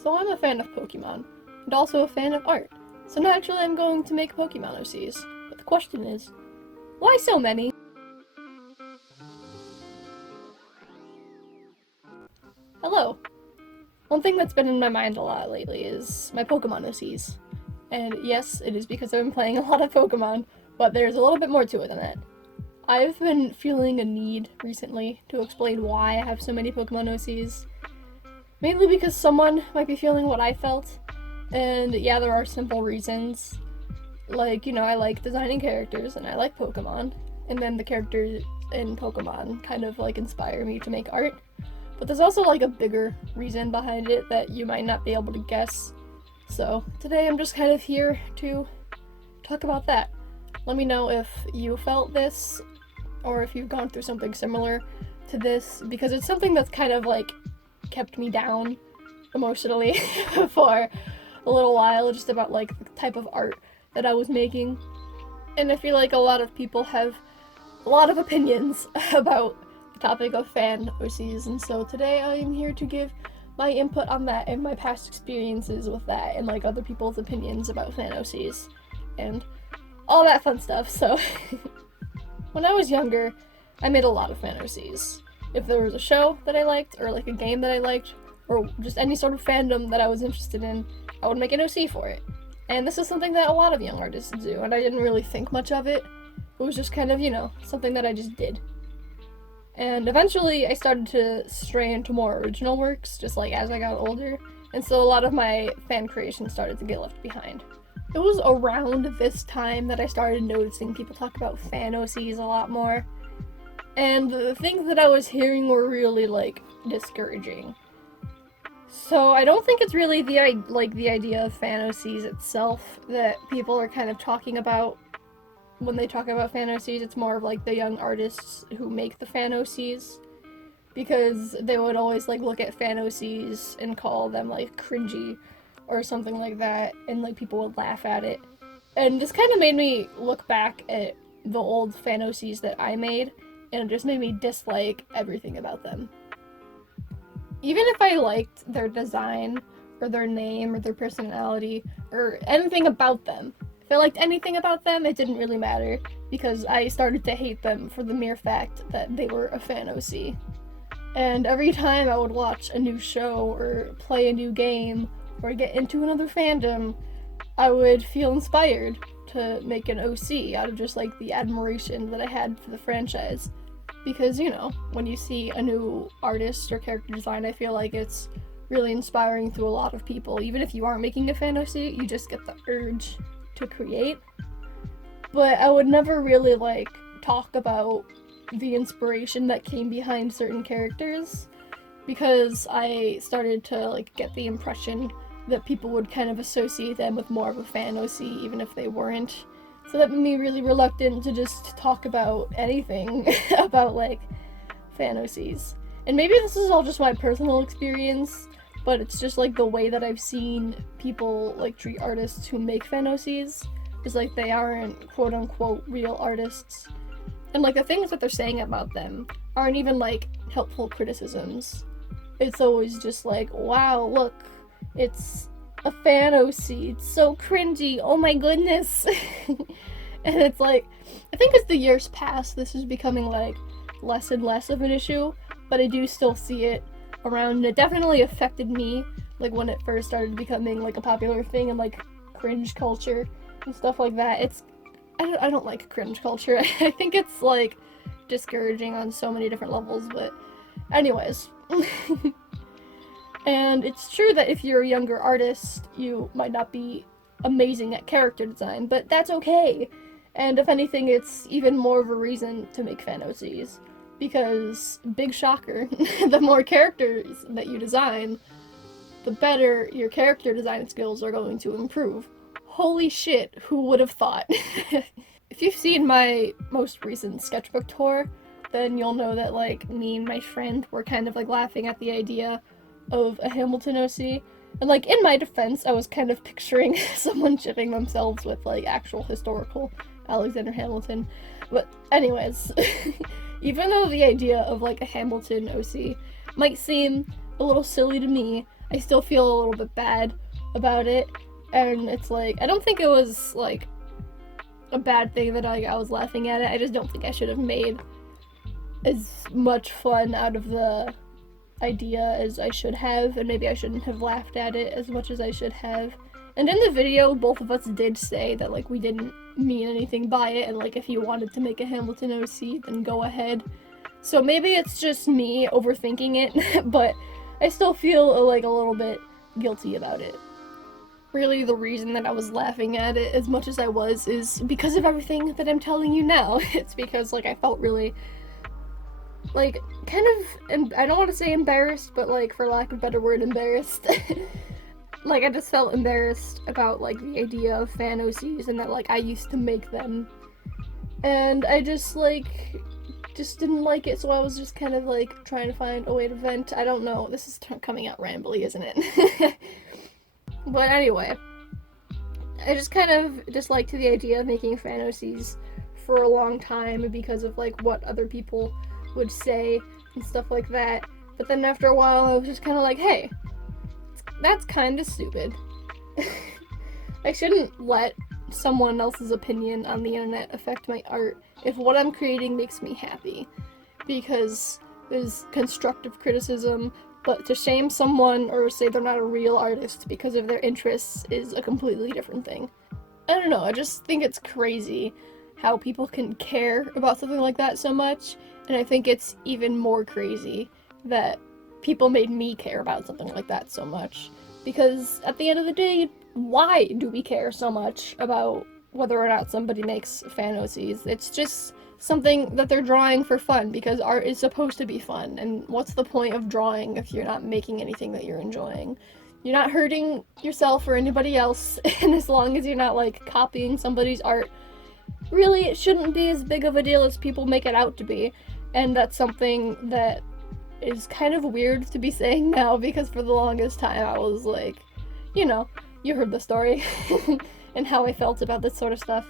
So I'm a fan of Pokemon, and also a fan of art. So naturally I'm going to make Pokemon OCs. But the question is, why so many? Hello. One thing that's been in my mind a lot lately is my Pokemon OCs. And yes, it is because I've been playing a lot of Pokemon, but there's a little bit more to it than that. I've been feeling a need recently to explain why I have so many Pokemon OCs. Mainly because someone might be feeling what I felt. And yeah, there are simple reasons. Like, I like designing characters and I like Pokemon. And then the characters in Pokemon kind of inspire me to make art. But there's also a bigger reason behind it that you might not be able to guess. So today I'm just kind of here to talk about that. Let me know if you felt this or if you've gone through something similar to this, because it's something that's kind of kept me down emotionally for a little while, just about the type of art that I was making. And I feel like a lot of people have a lot of opinions about the topic of fan OCs, and so today I am here to give my input on that and my past experiences with that and other people's opinions about fan OCs and all that fun stuff. So when I was younger, I made a lot of fan OCs. If there was a show that I liked, or a game that I liked, or just any sort of fandom that I was interested in, I would make an OC for it. And this is something that a lot of young artists do, and I didn't really think much of it. It was just kind of, something that I just did. And eventually I started to stray into more original works, just as I got older, and so a lot of my fan creation started to get left behind. It was around this time that I started noticing people talk about fan OCs a lot more, and the things that I was hearing were really discouraging. So I don't think it's really the idea of fan OCs itself that people are kind of talking about when they talk about fan OCs. It's more of the young artists who make the fan OCs, because they would always look at fan OCs and call them cringy or something like that, and people would laugh at it. And this kind of made me look back at the old fan OCs that I made, and it just made me dislike everything about them. Even if I liked their design, or their name, or their personality, or anything about them, if I liked anything about them, it didn't really matter, because I started to hate them for the mere fact that they were a fan OC. And every time I would watch a new show, or play a new game, or get into another fandom, I would feel inspired to make an OC out of just the admiration that I had for the franchise. Because, when you see a new artist or character design, I feel like it's really inspiring to a lot of people. Even if you aren't making a fan OC, you just get the urge to create. But I would never really talk about the inspiration that came behind certain characters, because I started to get the impression that people would kind of associate them with more of a fan OC even if they weren't. So that made me really reluctant to just talk about anything about fan OCs. And maybe this is all just my personal experience, but it's just the way that I've seen people treat artists who make fan OCs is they aren't quote unquote real artists. And the things that they're saying about them aren't even helpful criticisms. It's always just wow, look, it's a fan OC, it's so cringy, oh my goodness. And it's I think as the years pass, this is becoming less and less of an issue, but I do still see it around, and it definitely affected me when it first started becoming a popular thing in cringe culture and stuff like that. I don't like cringe culture. I think it's discouraging on so many different levels, but anyways. And it's true that if you're a younger artist, you might not be amazing at character design, but that's okay. And if anything, it's even more of a reason to make fan OCs, because, big shocker, the more characters that you design, the better your character design skills are going to improve. Holy shit, who would have thought? If you've seen my most recent sketchbook tour, then you'll know that me and my friend were kind of laughing at the idea of a Hamilton OC. And in my defense, I was kind of picturing someone shipping themselves with actual historical Alexander Hamilton. But anyways, even though the idea of a Hamilton OC might seem a little silly to me, I still feel a little bit bad about it, and it's like, I don't think it was like a bad thing that I was laughing at it. I just don't think I should have made as much fun out of the idea as I should have, and maybe I shouldn't have laughed at it as much as I should have. And in the video, both of us did say that like we didn't mean anything by it, and like if you wanted to make a Hamilton OC, then go ahead. So maybe it's just me overthinking it, but I still feel like a little bit guilty about it. Really, the reason that I was laughing at it as much as I was is because of everything that I'm telling you now. It's because like I felt really like kind of, I don't want to say embarrassed, but like for lack of a better word, embarrassed. Like I just felt embarrassed about like the idea of fan OCs and that like I used to make them, and I just didn't like it, so I was just kind of like trying to find a way to vent. I don't know, this is coming out rambly, isn't it? But anyway, I just kind of disliked the idea of making fan OCs for a long time because of like what other people would say and stuff like that. But then after a while I was just kind of like, hey, that's kind of stupid. I shouldn't let someone else's opinion on the internet affect my art if what I'm creating makes me happy, because there's constructive criticism, but to shame someone or say they're not a real artist because of their interests is a completely different thing. I don't know, I just think it's crazy how people can care about something like that so much, and I think it's even more crazy that people made me care about something like that so much, because at the end of the day, why do we care so much about whether or not somebody makes fan OCs? It's just something that they're drawing for fun, because art is supposed to be fun, and what's the point of drawing if you're not making anything that you're enjoying? You're not hurting yourself or anybody else, and as long as you're not like copying somebody's art, really it shouldn't be as big of a deal as people make it out to be. And that's something that is kind of weird to be saying now, because for the longest time I was like, you know, you heard the story and how I felt about this sort of stuff.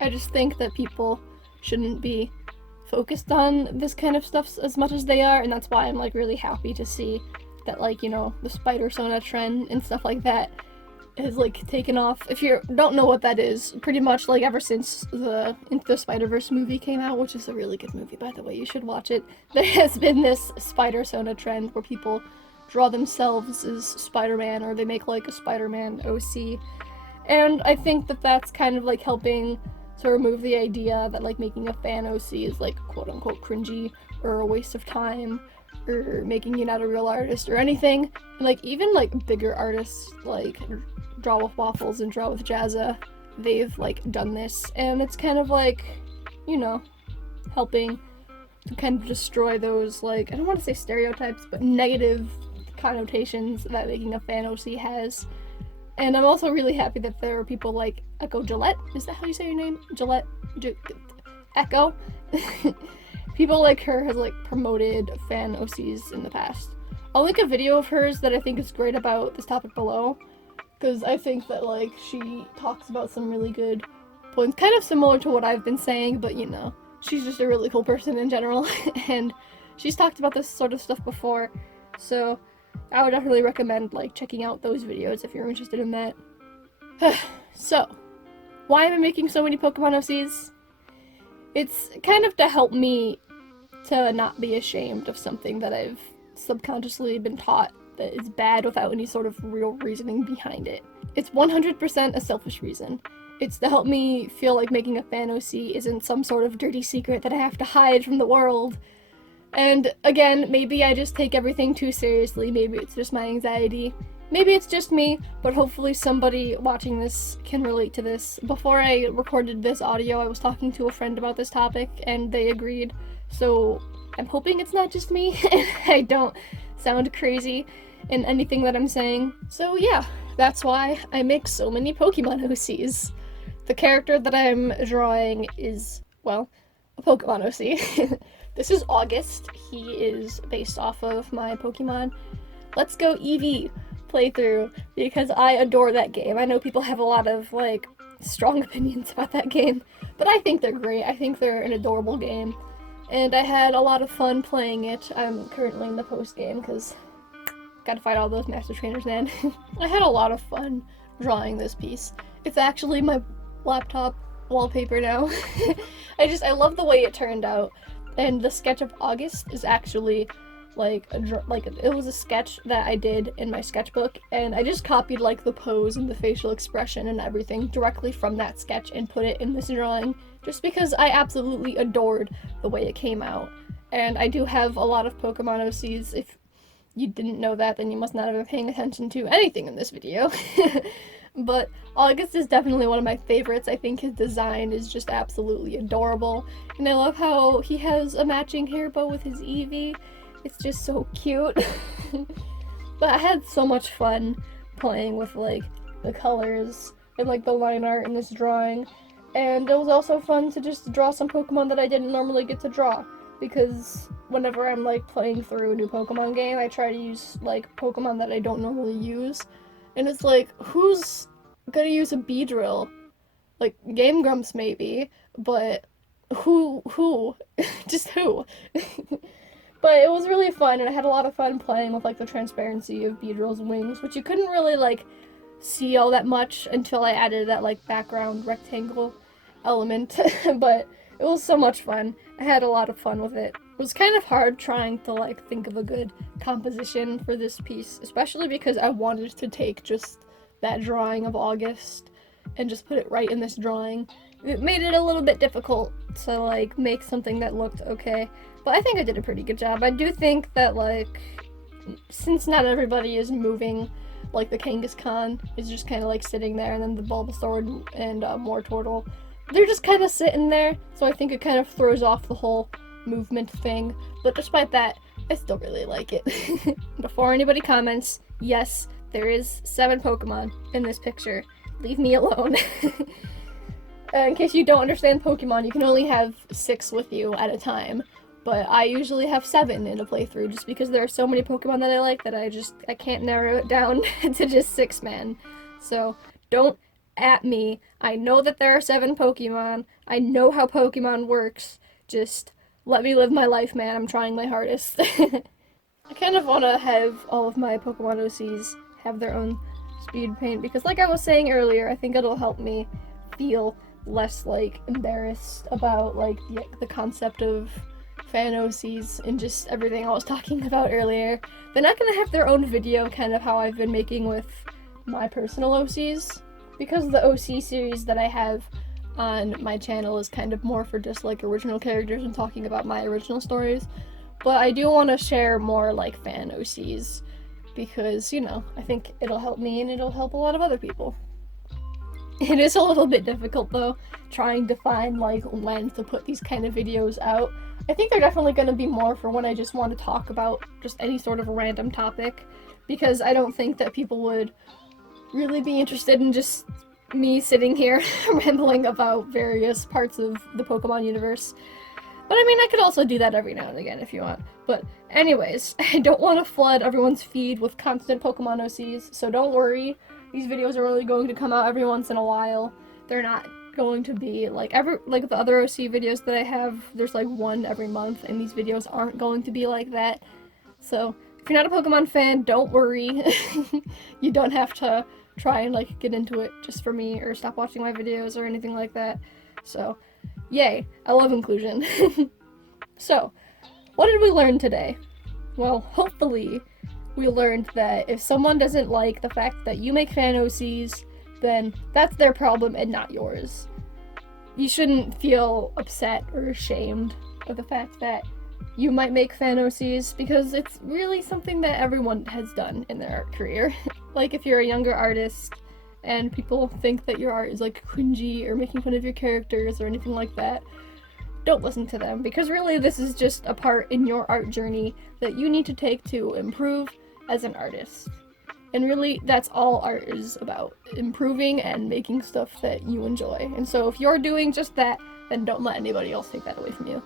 I just think that people shouldn't be focused on this kind of stuff as much as they are, and that's why I'm like really happy to see that, like, you know, the spider sona trend and stuff like that has like taken off. If you don't know what that is, pretty much like ever since the Into the Spider-Verse movie came out, which is a really good movie by the way, you should watch it, there has been this spider sona trend where people draw themselves as Spider-Man, or they make like a Spider-Man OC, and I think that that's kind of like helping to remove the idea that like making a fan OC is like quote-unquote cringy or a waste of time or making you not a real artist or anything. And like even like bigger artists like Draw with Waffles and Draw with Jazza, they've like done this, and it's kind of like, you know, helping to kind of destroy those, like, I don't want to say stereotypes, but negative connotations that making a fan OC has. And I'm also really happy that there are people like Echo Gillette, is that how you say your name? Gillette? Echo? People like her has like promoted fan OCs in the past. I'll link a video of hers that I think is great about this topic below, because I think that like she talks about some really good points, kind of similar to what I've been saying, but you know, she's just a really cool person in general, and she's talked about this sort of stuff before, so I would definitely recommend like checking out those videos if you're interested in that. So, why am I making so many Pokemon OCs? It's kind of to help me to not be ashamed of something that I've subconsciously been taught that is bad without any sort of real reasoning behind it. It's 100% a selfish reason. It's to help me feel like making a fan OC isn't some sort of dirty secret that I have to hide from the world. And again, maybe I just take everything too seriously, maybe it's just my anxiety, maybe it's just me, but hopefully somebody watching this can relate to this. Before I recorded this audio, I was talking to a friend about this topic, and they agreed, so I'm hoping it's not just me, and I don't sound crazy in anything that I'm saying. So yeah, that's why I make so many Pokemon OCs. The character that I'm drawing is, well, a Pokemon OC. This is August. He is based off of my Pokemon Let's Go Eevee playthrough, because I adore that game. I know people have a lot of, like, strong opinions about that game, but I think they're great. I think they're an adorable game, and I had a lot of fun playing it. I'm currently in the post-game, because Gotta fight all those master trainers, man. I had a lot of fun drawing this piece. It's actually my laptop wallpaper now. I love the way it turned out. And the sketch of August is actually it was a sketch that I did in my sketchbook, and I just copied like the pose and the facial expression and everything directly from that sketch and put it in this drawing, just because I absolutely adored the way it came out. And I do have a lot of Pokemon OCs. If you didn't know that, then you must not have been paying attention to anything in this video. But August is definitely one of my favorites. I think his design is just absolutely adorable, and I love how he has a matching hair bow with his Eevee. It's just so cute. But I had so much fun playing with like the colors and like the line art in this drawing, and it was also fun to just draw some Pokemon that I didn't normally get to draw, because whenever I'm like playing through a new Pokemon game, I try to use like Pokemon that I don't normally use, and it's like, who's gonna use a Beedrill? Like Game Grumps maybe, but who? Just who? But it was really fun, and I had a lot of fun playing with like the transparency of Beedrill's wings, which you couldn't really like see all that much until I added that like background rectangle element. But it was so much fun. I had a lot of fun with it. It was kind of hard trying to like think of a good composition for this piece, especially because I wanted to take just that drawing of August and just put it right in this drawing. It made it a little bit difficult to like make something that looked okay, but I think I did a pretty good job. I do think that like, since not everybody is moving, like the Kangaskhan is just kind of like sitting there, and then the Bulbasaur and Mortortle, they're just kind of sitting there, so I think it kind of throws off the whole movement thing. But despite that, I still really like it. Before anybody comments, yes, there is 7 Pokemon in this picture. Leave me alone. In case you don't understand Pokemon, you can only have 6 with you at a time, but I usually have 7 in a playthrough just because there are so many Pokemon that I like that I can't narrow it down to just 6, man. So don't at me. I know that there are 7 Pokemon. I know how Pokemon works. Just let me live my life, man. I'm trying my hardest. I kind of want to have all of my Pokemon OCs have their own speed paint, because like I was saying earlier, I think it'll help me feel less like embarrassed about like the concept of fan OCs and just everything I was talking about earlier. They're not gonna have their own video, kind of how I've been making with my personal OCs, because the OC series that I have on my channel is kind of more for just like original characters and talking about my original stories. But I do want to share more like fan OCs, because, you know, I think it'll help me and it'll help a lot of other people. It is a little bit difficult though, trying to find like when to put these kind of videos out. I think they're definitely going to be more for when I just want to talk about just any sort of random topic, because I don't think that people would really be interested in just me sitting here rambling about various parts of the Pokemon universe. But I mean, I could also do that every now and again if you want. But anyways, I don't want to flood everyone's feed with constant Pokemon OCs, so don't worry. These videos are only going to come out every once in a while. They're not going to be like the other OC videos that I have. There's like one every month, and these videos aren't going to be like that. So if you're not a Pokemon fan, don't worry. You don't have to try and like get into it just for me, or stop watching my videos or anything like that. So yay, I love inclusion. So, what did we learn today? Well, hopefully we learned that if someone doesn't like the fact that you make fan OCs, then that's their problem and not yours. You shouldn't feel upset or ashamed of the fact that you might make fan OCs, because it's really something that everyone has done in their art career. Like if you're a younger artist and people think that your art is like cringy or making fun of your characters or anything like that, don't listen to them, because really this is just a part in your art journey that you need to take to improve as an artist. And really, that's all art is about, improving and making stuff that you enjoy. And so if you're doing just that, then don't let anybody else take that away from you.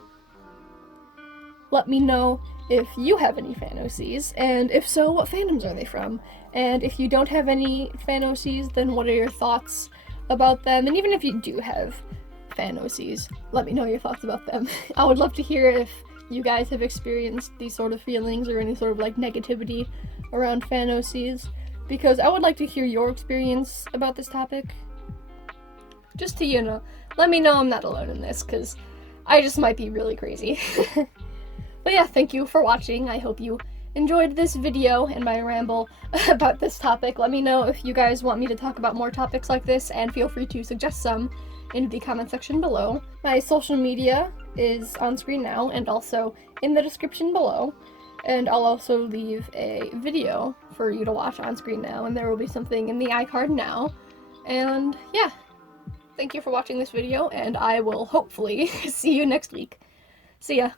Let me know if you have any fan OCs, and if so, what fandoms are they from? And if you don't have any fan OCs, then what are your thoughts about them? And even if you do have fan OCs, let me know your thoughts about them. I would love to hear if you guys have experienced these sort of feelings or any sort of like negativity around fan OCs, because I would like to hear your experience about this topic. Just to, let me know I'm not alone in this, because I just might be really crazy. But yeah, thank you for watching. I hope you enjoyed this video and my ramble about this topic. Let me know if you guys want me to talk about more topics like this, and feel free to suggest some in the comment section below. My social media is on screen now and also in the description below, and I'll also leave a video for you to watch on screen now, and there will be something in the iCard now. And yeah, thank you for watching this video, and I will hopefully see you next week. See ya!